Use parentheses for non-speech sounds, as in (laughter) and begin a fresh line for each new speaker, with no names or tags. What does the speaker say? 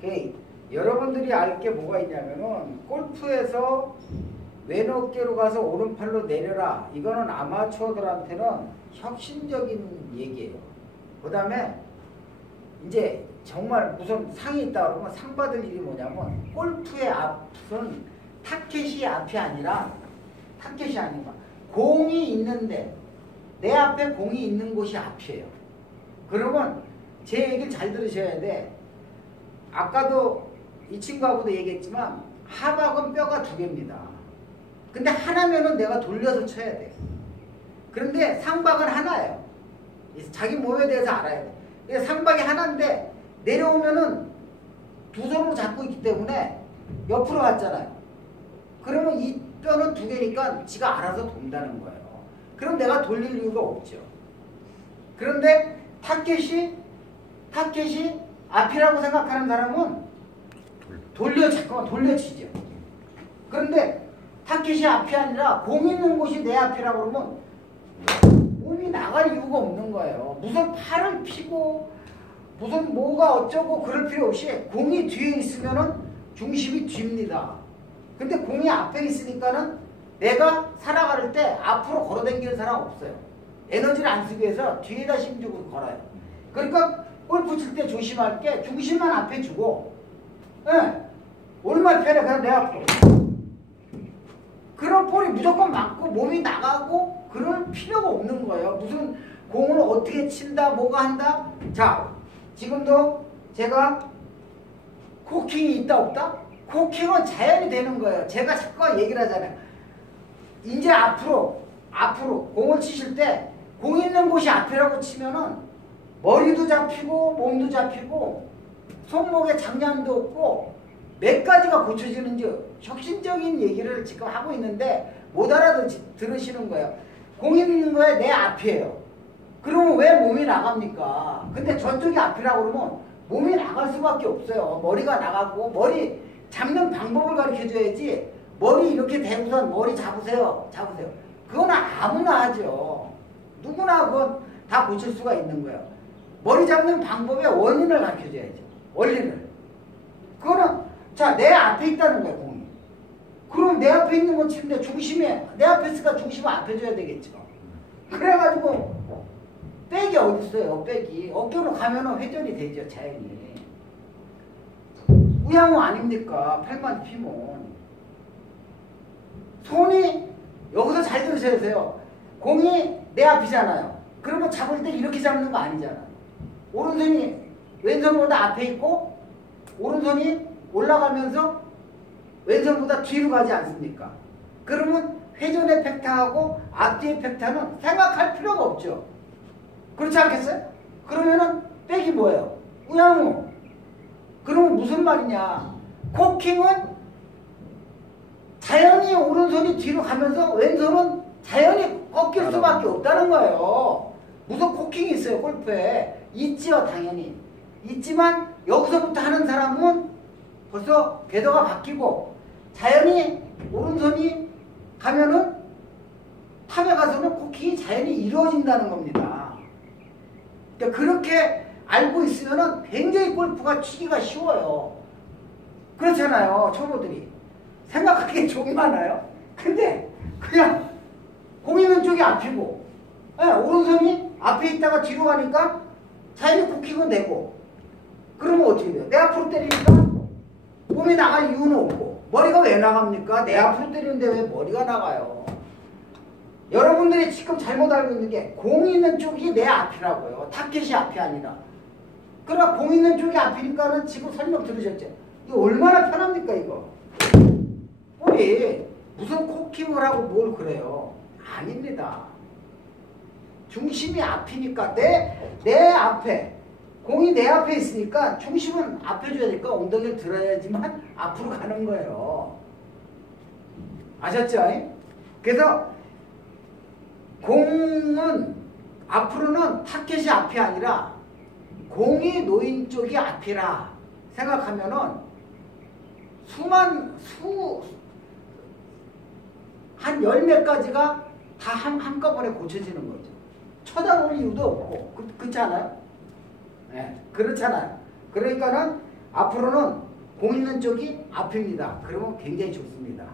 그 여러분들이 알 게 뭐가 있냐면은 골프에서 왼 어깨로 가서 오른팔로 내려라. 이거는 아마추어들한테는 혁신적인 얘기예요. 그 다음에 이제 정말 무슨 상이 있다 그러면 상 받을 일이 뭐냐면 골프의 앞은 타켓이 앞이 아니라 타켓이 아니라 공이 있는데 내 앞에 공이 있는 곳이 앞이에요. 그러면 제 얘기를 잘 들으셔야 돼. 아까도 이 친구하고도 얘기했지만 하박은 뼈가 두 개입니다. 근데 하나면은 내가 돌려서 쳐야 돼. 그런데 상박은 하나예요. 자기 몸에 대해서 알아야 돼. 상박이 하나인데 내려오면은 두 손으로 잡고 있기 때문에 옆으로 갔잖아요. 그러면 이 뼈는 두 개니까 지가 알아서 돈다는 거예요. 그럼 내가 돌릴 이유가 없죠. 그런데 타켓이 타켓이 앞이라고 생각하는 사람은 돌려 잠깐만 돌려치죠. 그런데 타켓이 앞이 아니라 공 있는 곳이 내 앞이라고 그러면 몸이 나갈 이유가 없는 거예요. 무슨 팔을 피고 무슨 뭐가 어쩌고 그럴 필요 없이 공이 뒤에 있으면은 중심이 뒤입니다. 근데 공이 앞에 있으니까는 내가 살아갈 때 앞으로 걸어다니는 사람 없어요. 에너지를 안 쓰기 위해서 뒤에다 힘주고 걸어요. 그러니까 골프 칠때 조심할 게 중심만 앞에 주고 예, 얼마나 편해 그냥 내 앞으로 그런 볼이 무조건 맞고 몸이 나가고 그럴 필요가 없는 거예요. 무슨 공을 어떻게 친다 뭐가 한다 자 지금도 제가 코킹이 있다 없다? 코킹은 자연이 되는 거예요. 제가 자꾸 얘기를 하잖아요. 이제 앞으로 앞으로 공을 치실 때 공 있는 곳이 앞이라고 치면은 머리도 잡히고 몸도 잡히고 손목에 장량도 없고 몇 가지가 고쳐지는지 혁신적인 얘기를 지금 하고 있는데 못 알아들으시는 거예요. 공 있는 거에 내 앞이에요. 그러면 왜 몸이 나갑니까? 근데 저쪽이 앞이라고 그러면 몸이 나갈 수밖에 없어요. 머리가 나가고 머리 잡는 방법을 가르쳐 줘야지 머리 이렇게 대고선 머리 잡으세요. 잡으세요. 그건 아무나 하죠. 누구나 그건 다 고칠 수가 있는 거예요. 머리 잡는 방법의 원인을 가르쳐 줘야죠. 원리를. 그거는 자 내 앞에 있다는 거예요. 공이. 그럼 내 앞에 있는 건 치는데 중심에 내 앞에 있으니까 중심을 앞에 줘야 되겠죠. 그래가지고 백이 어디 있어요? 백이 어깨로 가면은 회전이 되죠. 자연히. 우양호 아닙니까? 팔만 피면. 손이 여기서 잘 들으셔야 돼요. 공이 내 앞이잖아요. 그러면 잡을 때 이렇게 잡는 거 아니잖아요. 오른손이 왼손보다 앞에 있고 오른손이 올라가면서 왼손보다 뒤로 가지 않습니까? 그러면 회전의 팩타하고 앞뒤의 팩타는 생각할 필요가 없죠. 그렇지 않겠어요? 그러면은 백이 뭐예요? 우양우. 그러면 무슨 말이냐? 코킹은 자연히 오른손이 뒤로 가면서 왼손은 자연히 꺾일 수밖에 없다는 거예요. 무슨 코킹이 있어요, 골프에. 있지요, 당연히. 있지만 여기서부터 하는 사람은 벌써 궤도가 바뀌고 자연히 오른손이 가면은 탑에 가서는 코킹이 자연히 이루어진다는 겁니다. 그러니까 그렇게 알고 있으면은 굉장히 골프가 치기가 쉬워요. 그렇잖아요, 초보들이. 생각하기에 좀 많아요. 근데 그냥 공 있는 쪽이 앞이고 네, 오른손이 앞에 있다가 뒤로 가니까 자연히 코킹은 내고 그러면 어떻게 돼요? 내 앞으로 때리니까 몸이 나갈 이유는 없고 머리가 왜 나갑니까? 내 앞으로 때리는데 왜 머리가 나가요? 여러분들이 지금 잘못 알고 있는 게 공 있는 쪽이 내 앞이라고요. 타켓이 앞이 아니라. 그러나 공 있는 쪽이 앞이니까는 지금 설명 들으셨죠? 이거 얼마나 편합니까 이거? 우리 무슨 코킹을 하고 뭘 그래요? 아닙니다. 중심이 앞이니까 내, 내 앞에 공이 내 앞에 있으니까 중심은 앞에 줘야 되니까 엉덩이를 들어야지만 (laughs) 앞으로 가는 거예요. 아셨죠? 그래서 공은 앞으로는 타켓이 앞이 아니라 공이 놓인 쪽이 앞이라 생각하면은 수만 수 한 열몇 가지가 다 한, 한꺼번에 고쳐지는 거죠. 쳐다볼 이유도 없고 그, 그렇지 않아요? 네, 그렇잖아요. 그러니까는 앞으로는 공 있는 쪽이 앞입니다. 그러면 굉장히 좋습니다.